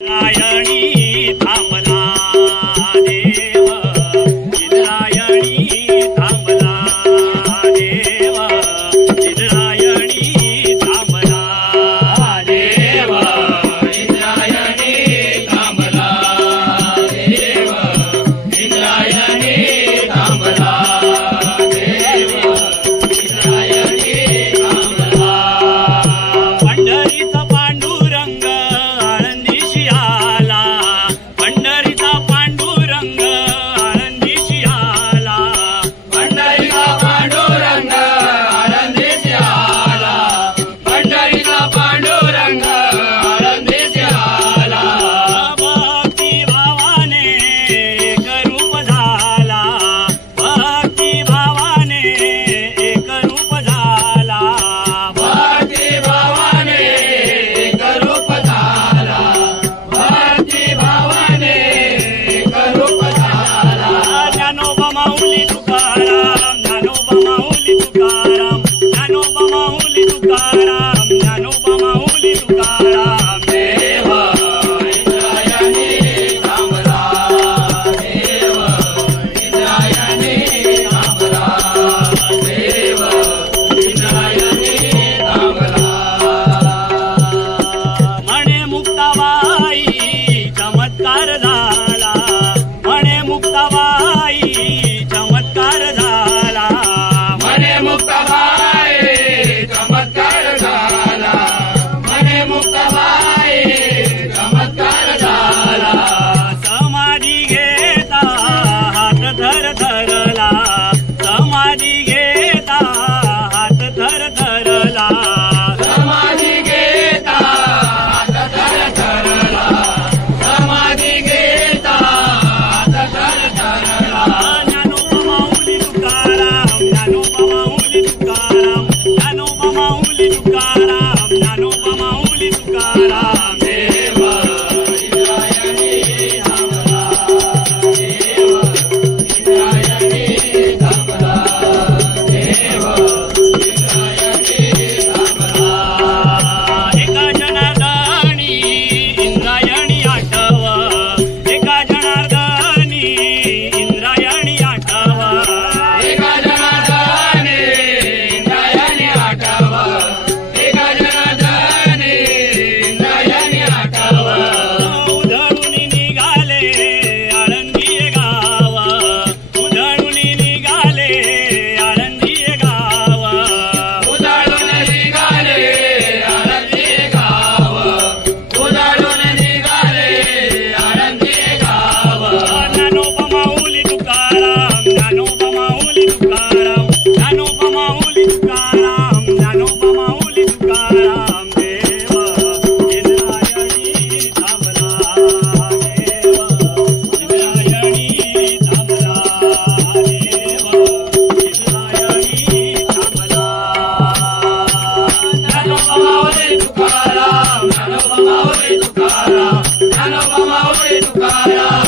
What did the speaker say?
इंद्रायणी थांबला देव, इंद्रायणी थांबला देव, इंद्रायणी थांबला देव, इंद्रायणी थांबला देव, इंद्रायणी थांबला देव, इंद्रायणी थांबला. पंढरीचा पांडुरंग आळंदीशी आला, पंढरीचा पांडुरंग आळंदीशी आला, पंढरीचा पांडुरंग आळंदीशी आला, पंढरीचा पांडुरंग आळंदीशी आला. भक्ती भावाने एक रूप झाला, भक्ती भावाने एक रूप झाला, भक्ती भावाने एक रूप झाला, भक्ती भावाने एक रूप झाला. ज्ञानोबा माऊली तुकाराम, ज्ञानोबा माऊली तुकाराम, ज्ञानोबा माऊली तुकाराम, ज्ञानोबा माऊली तुकाराम. देव इंद्रायणी थांबला देव, इंद्रायणी थांबला देव, इंद्रायणी थांबला. म्हणे मुक्ताबाई चमत्कार झाला, म्हणे मुक्ताबाई चमत्कार झाला, म्हणे मुक्ताबाई चमत्कार झाला, म्हणे मुक्ताबाई चमत्कार झाला. समाधी घेता हात धर धरला, समाधी घेता हात धर धरला, समाधी घेता हात धर धरला, समाधी घेता हात धर धरला. ज्ञानोबा माऊली तुकाराम, ज्ञानोबा माऊली तुकाराम, ज्ञानोबा माऊली तुकाराम, ज्ञानोबा माऊली तुकाराम. देव इंद्रायणी थांबला देव, इंद्रायणी थांबला देव, इंद्रायणी थांबला. एका जनार्दनी इंद्रायणी आठव, एका जनार्दनी इंद्रायणी आठव, एका जनार्दनी इंद्रायणी आठव, एका जनार्दनी इंद्रायणी आठव. उधळून निघाले आळंदी गाव, उधळून निघाले आळंदी गाव, उधळून निघाले आळंदी गाव, उधळून निघाले आळंदी गाव. ज्ञानोबा माऊली तुकाराम, ज्ञानोबा माऊली तुकाराम, ज्ञानोबा माऊली तुकाराम, ज्ञानोबा माऊली तुकाराम. देव इंद्रायणी थांबला देव, इंद्रायणी थांबला देव, इंद्रायणी थांबला. ज्ञानोबा माऊली तुकाराम, ज्ञानोबा माऊली तुकाराम, ज्ञानोबा माऊली तुकाराम.